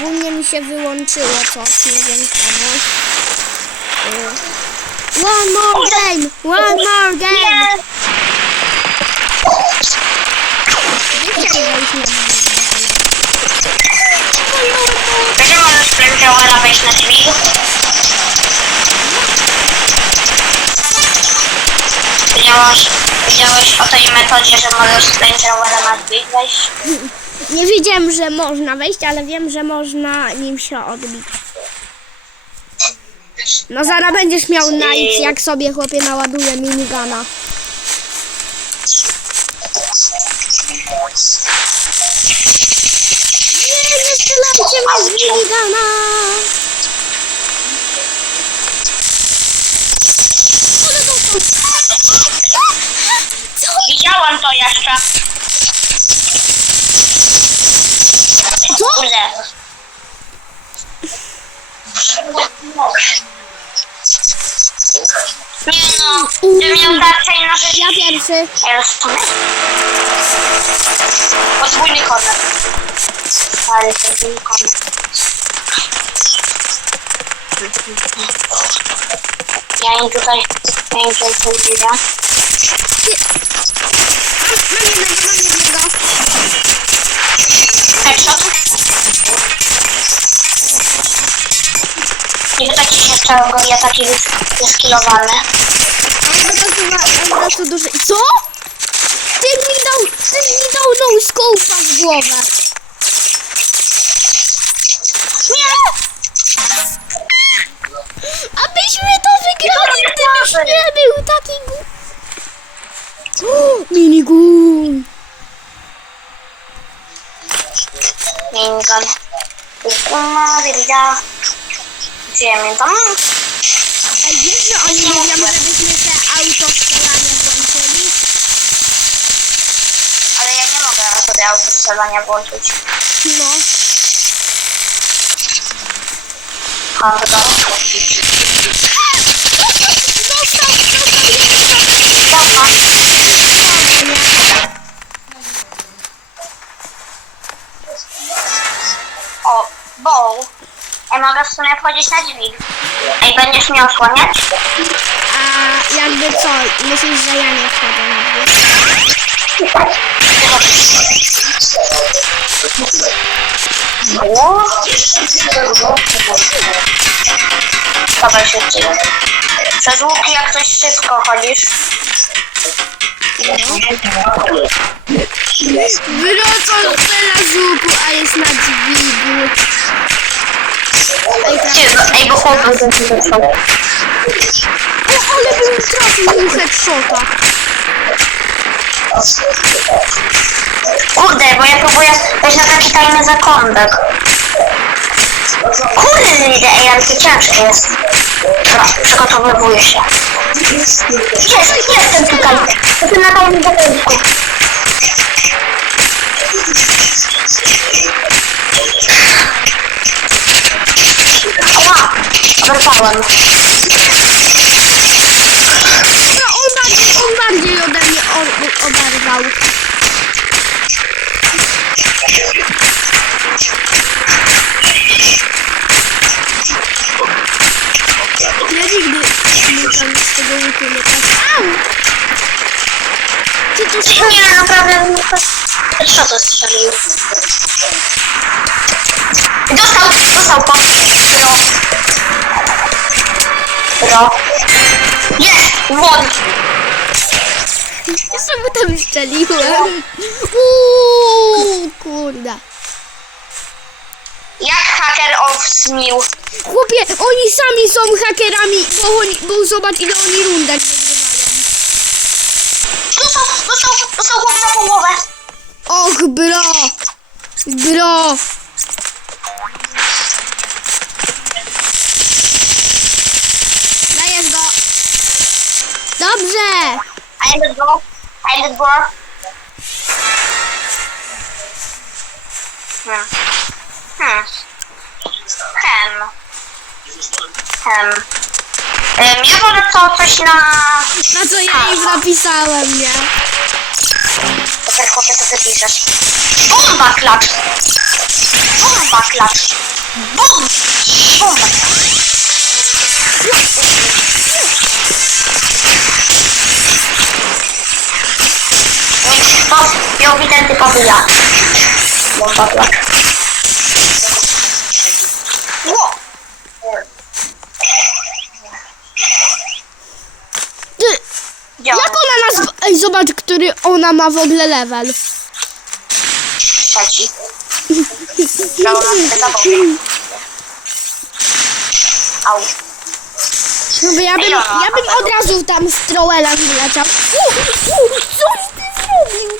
ogólnie mi się wyłączyło coś, nie wiem czemu. Y, One more game! One more game! Że możesz flamethrowera wejść na drzwi? Widziałeś, widziałeś o tej metodzie, że możesz flamethrowera na drzwi wejść? Nie wiedziałem, że można wejść, ale wiem, że można nim się odbić. No zaraz będziesz miał night, jak sobie chłopie naładuje minigana. Nie, nie strzelajcie mnie z minigana! Dostał. Co? Widziałam to jeszcze. Co? Kurde. Nie no, gdybym miał tarczę i noże... Ja pierwszy. Ej, rozumiem. Podwójny konek. Ale podwójny konek. Ja im tutaj, ja im tutaj pójdę. Mam jednego, mam jednego. Headshot. Nie pytajcie się z czego ja taki wys- wyskilowany. Ale to duży. Co? Ty mi dał, ty mi dał no scope'a w głowę. Nie! Abyśmy to wygrali, gdybyś nie był taki gu... Minigun! Minigun. Uma, wilda. Ziemię tam. Ej, wiesz, że oni mówią, żebyśmy te autostrzelanie włączyli? Ale ja nie mogę sobie autostrzelania włączyć. No. Hardo. Dostał, dostał, Dobra. Mogę w sumie wchodzić na drzwi. Ej, będziesz mnie osłaniać? A jakby co, myślisz, że ja nie wchodzę na? O. Dawaj szybciej. Przez łuki jak coś szybko chodzisz. Strzela z łuku, a jest na dźwigu. Ej, tak. Ej, bo chłopak O, ale bym trafił headshota. Kurde, bo ja próbuję wejść na taki tajny zakątek. Kurde, ej, ale to ciężkie jest. Dobra, przygotowywuję się. Jest, jestem tutaj. Jestem na tajnym zakątku. Ała, oberwałem. No, on bardziej, on bardziej ode mnie o- oberwał. Ja nigdy nie tam z tego łuku nie trafię. Au! Ty to Nie, naprawdę. Co to strzelił? Dostał, dostał pan. Ro. Ro. Jest! Ja sobie tam strzeliłem. Uuu, kurde. Jak haker owsmił. Chłopie, oni sami są hakerami, bo, oni, bo zobacz ile oni rundek wygrywają. Dostał, dostał, dostał chłop na połowę. Och, bro. Bro. Dajesz go. Dobrze. I let go. I let go. Hmm. Hmm. Ym, ja może to coś na... Na co ja im napisałem, nie? Super chłopie, co ty piszesz? Bomba klacz! Bomba! Bomba klacz. Bum! Bomba. To ją widzę typowy ja. Bomba klacz. Jak ona nas... Ej, zobacz, który ona ma w ogóle level. Trzeci. Za bok. Au. No bo ja bym, ja bym od razu tam z Trowelem wyleciał. U, u, coś ty zrobił?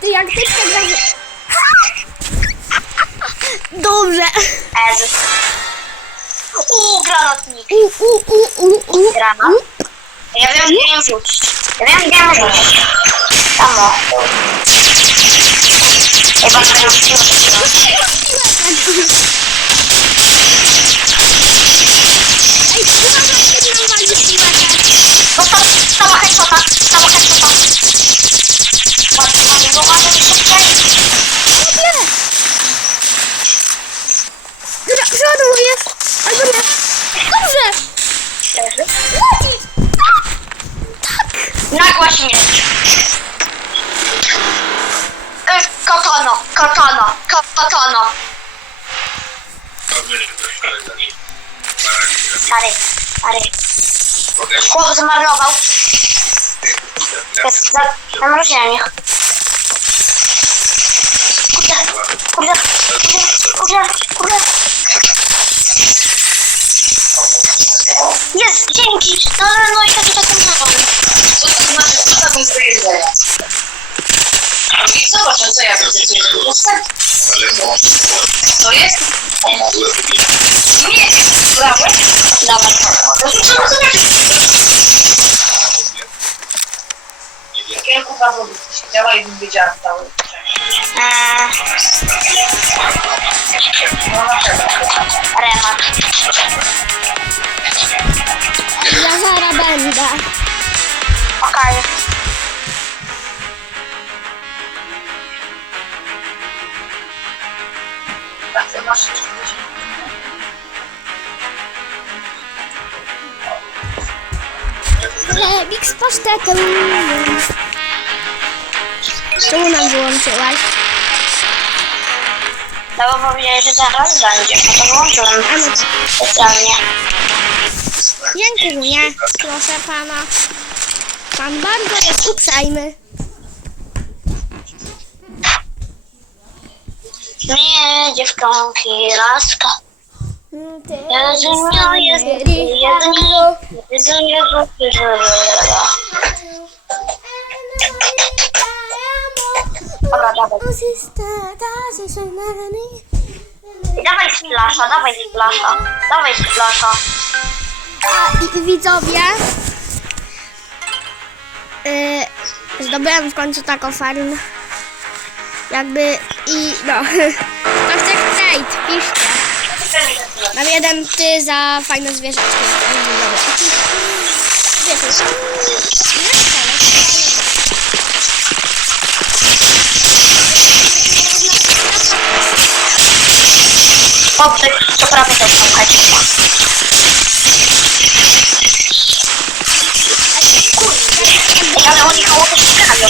Ty jak ty przegrasz... Dobrze. Ez. Uuu, granatnik. U, u, u, u, u. Granat. Ja wiem, gdzie ją rzucić. Ja wiem, gdzie ją rzucić. Tam o. Chyba to Jest za, zamrożenie. Kurde, kurde, kurde, kurde, kurde. Jest, dzięki. No, no, no i tak i taką samą. Co to znaczy, co tam jest do jedzenia? Zobacz, co ja widzę, co jest Co jest? Nie, brałeś? Dawaj. No to trzeba zobaczyć. Jak ja kupa wody siedziała i bym wiedziała cały. Eee, pewno. remak. Ja zaraz będę. Okej. A ty masz jeszcze coś? Lebik z pasztetą. Czemu nam wyłączyłaś? No bo powiedziałeś, że zaraz będzie. No to włączyłem no specjalnie. Dziękuję, proszę pana. Pan bardzo jest uprzejmy. Nie, dziewczonki, laska. Jezu, nie, Jezu, Jezu, nie, Jezu, Jezu, Jezu. Dobra, dawaj. Dawaj splasza, dawaj splasza. Dawaj splasza. A i widzowie, yy, zdobyłem w końcu taką farmę. Jakby i no, to chcę trade, piszcie. Mam jeden ty za fajne zwierzaczki. Wiecie, nie Chłopcy, co prawie też kaciusia. Ej, ale oni koło też grają.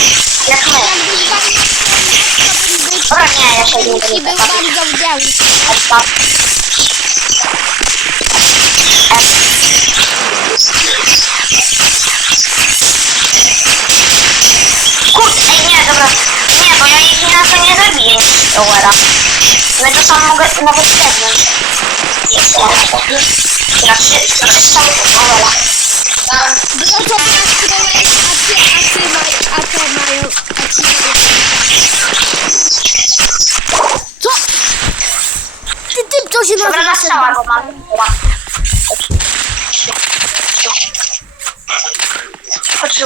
Jak my. Dobra, nie, ja się nie będę był bardzo. Chyba. Kurde, ej nie, dobra. Nie, bo ja ich inaczej nie zabiję z Towera. No to sam mogę nawet zewnątrz. Jest. Znaczy, czysto Towera. No to masz kolej, a ty, a ty a to mają, a ci Co? Ty, ty, to się Dobra, nazywa na strzała go mam. Dobra. Chodź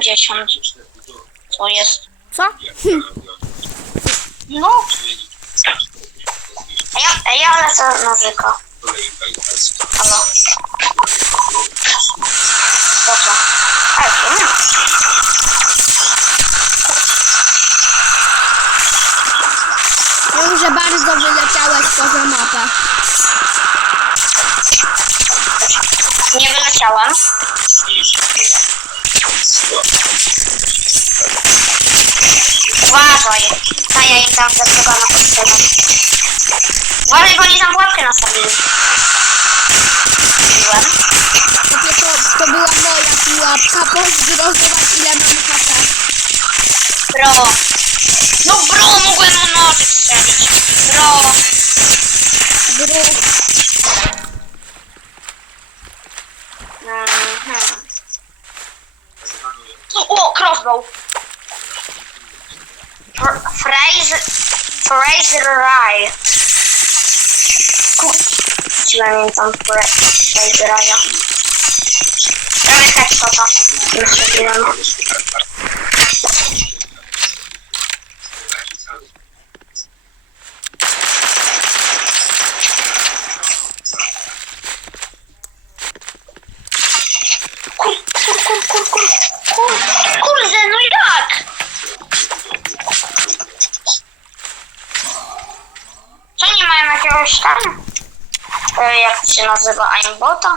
50. Co jest? Co? Hm. No. A ja, a ja lecę nożyka. Halo. Dobra. A, nie. Wiem, że bardzo wyleciałeś poza mapę. Nie wyleciałem. Uważaj. A ja im tam zabrała na podstawę. Uważaj, bo oni tam pułapkę nastawili. Byłem. To, to była moja pułapka. Pozdro, zobacz ile mam HP. Bro. No bro, mogłem mu nożyk strzelić. Bro. Grób. Mhm. Pablo. Fraseraj. Kurczę, nie tam Fraseraja. Prawie tak to tak. Jakiegoś tam? E, jak to się nazywa? Aimbota?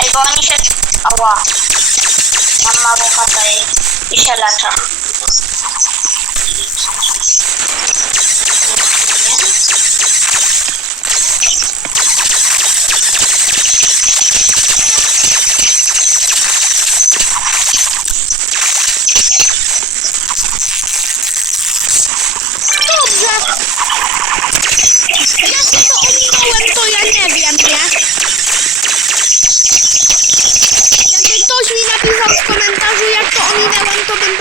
Ej, bo oni się... Ała. Mam chatę i, i się leczę. Dobrze. Jak to ominąłem, to ja nie wiem, nie? Jakby ktoś mi napisał w komentarzu, jak to ominęłem, to bym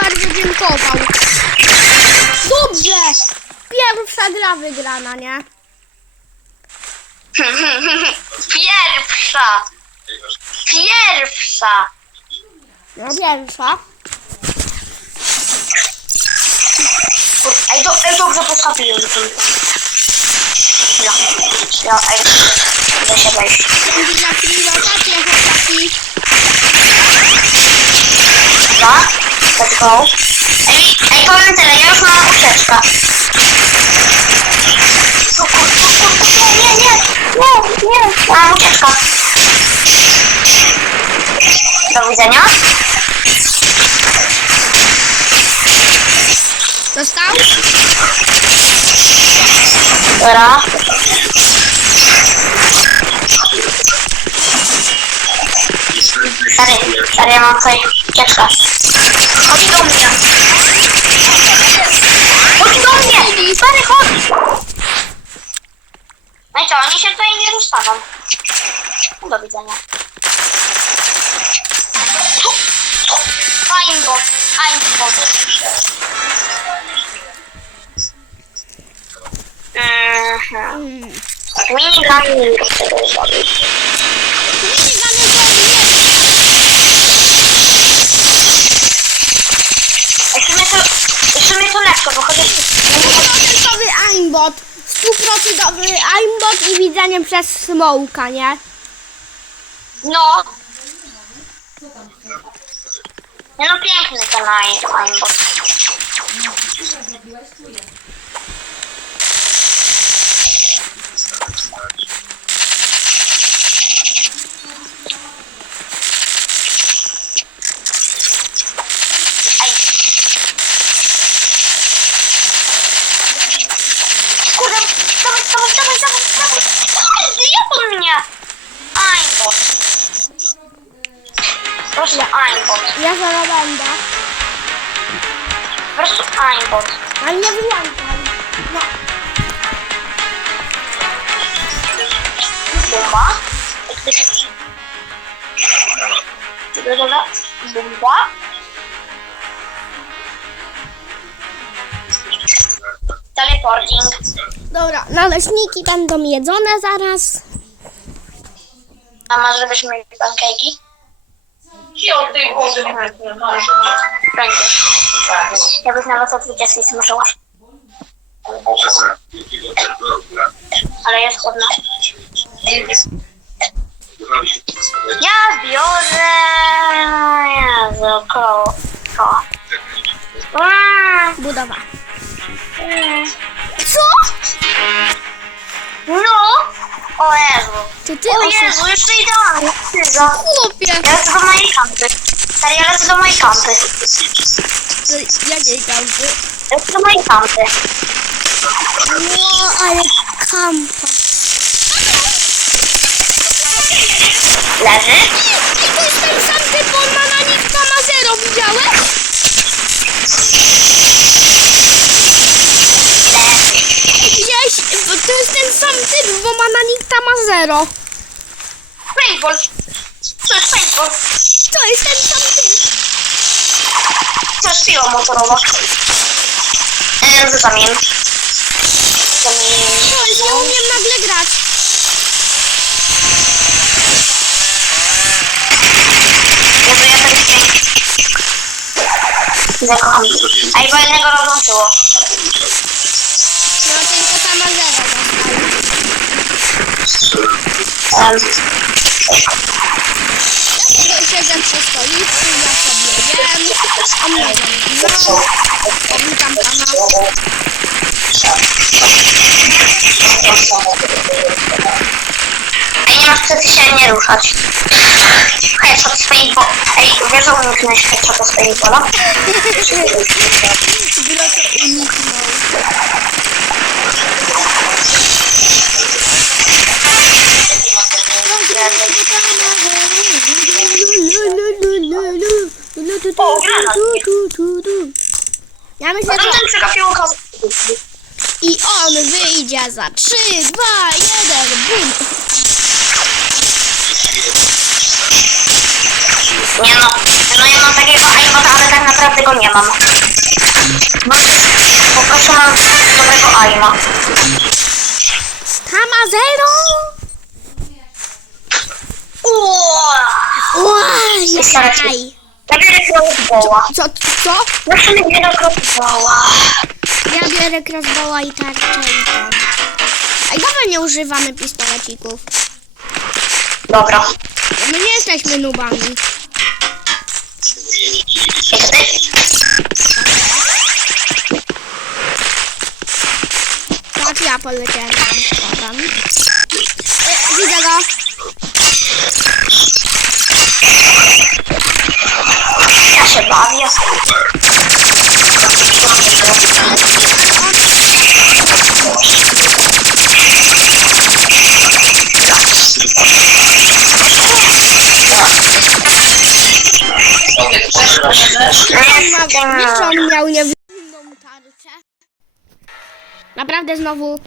Dobrze! Pierwsza gra wygrana, nie? Pierwsza! Pierwsza! No pierwsza. Ej, do, ej dobrze postawiłem ten ten. Ja, ja, ej, da się wejść. Będzie chłopaki. Dobra, let's go. Powiem tyle, ja już mam ucieczkę. O kur, kur, nie, nie, nie, nie, nie, mam ucieczkę. Do widzenia. Dostał? Dobra. Stary, stary, ja mam tutaj ucieczkę. Chodź do mnie. Chodź do mnie! Stary, chodź! No i co, oni się tutaj nie zostawią. No do widzenia. Aimbot, aimbot. Mhm. Minigun. Minigany to nie. W sumie to, to lepsze, bo chociaż... Stuprocentowy aimbot. Stuprocentowy aimbot i widzenie przez smołka, nie? No. No, piękny ten aim- aimbot. Aj. Kurde, dawaj, dawaj, dawaj, dawaj, dawaj. Kurde, jak on mnie? Aimbot. Prostu aimbot. Ja zaraz będę. Prostu aimbot. Ale nie wyłączam. No. Bomba. Dobra. Bomba. Teleporting. Dobra, naleśniki będą jedzone zaraz. A może żebyśmy mieli pancake'i? Ci od tej wody masz. Będzie. Jakbyś nawet o 20 zmuszyłaś. Ale jest chłodno. Ja biorę... Jezu, koło. koło. Aaa, Budowa. Co? No! O Jezu. To ty O. Jezu, jeszcze idealnie. Tyza. Chłopie. Ja lecę do mojej kampy. Stary, ja lecę do mojej kampy. To Jakiej kampy? Lecę do mojej kampy. Ło, ale kampa. Leży? I to jest ten sam typ, on ma na nich tam ma zero, widziałeś? Widziałeś? Bo To jest ten sam typ, bo ma na nich tam ma zero. Paintball. To jest paintball. To jest ten sam typ. To jest piła motorowa. Eee, zamień. Zamień. To nie umiem nagle grać. Jezu, ja ten dźwięk. Zakocham. Ej, bo jednego rozłączyło. No tylko tam ma zero. Um, Ja siedzę przy stoliku, ja sobie jem. On mnie zamknął. Witam pana. Ej, nie masz przed się nie ruszać. Headshot z paintball. Ej, wiesz, że uniknąłeś headshota z paintballa? Było to uniknął. O, granat. Ja myślę, że... ten przegapił okazję. I on wyjdzie za 3, 2, 1, bum! Nie no, no ja mam takiego aimota, ale tak naprawdę go nie mam. No, po prostu mam dobrego aima. Ta ma zero! Uuuu! Łaj, jaj. Ja biorę crossbowa. Co, co? Ja sobie biorę crossbowa. Ja biorę crossbowa i tarczę i ten. Ej, dawaj nie używamy pistolecików. Dobra. My nie jesteśmy nubami. Tak, ja poleciałem tam spadam. E, widzę go. Ja się bawię. Że on miał niewinną tarczę? Naprawdę znowu...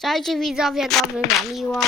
Słuchajcie, widzowie go wywaliło.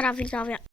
Dobra, nara widzowie.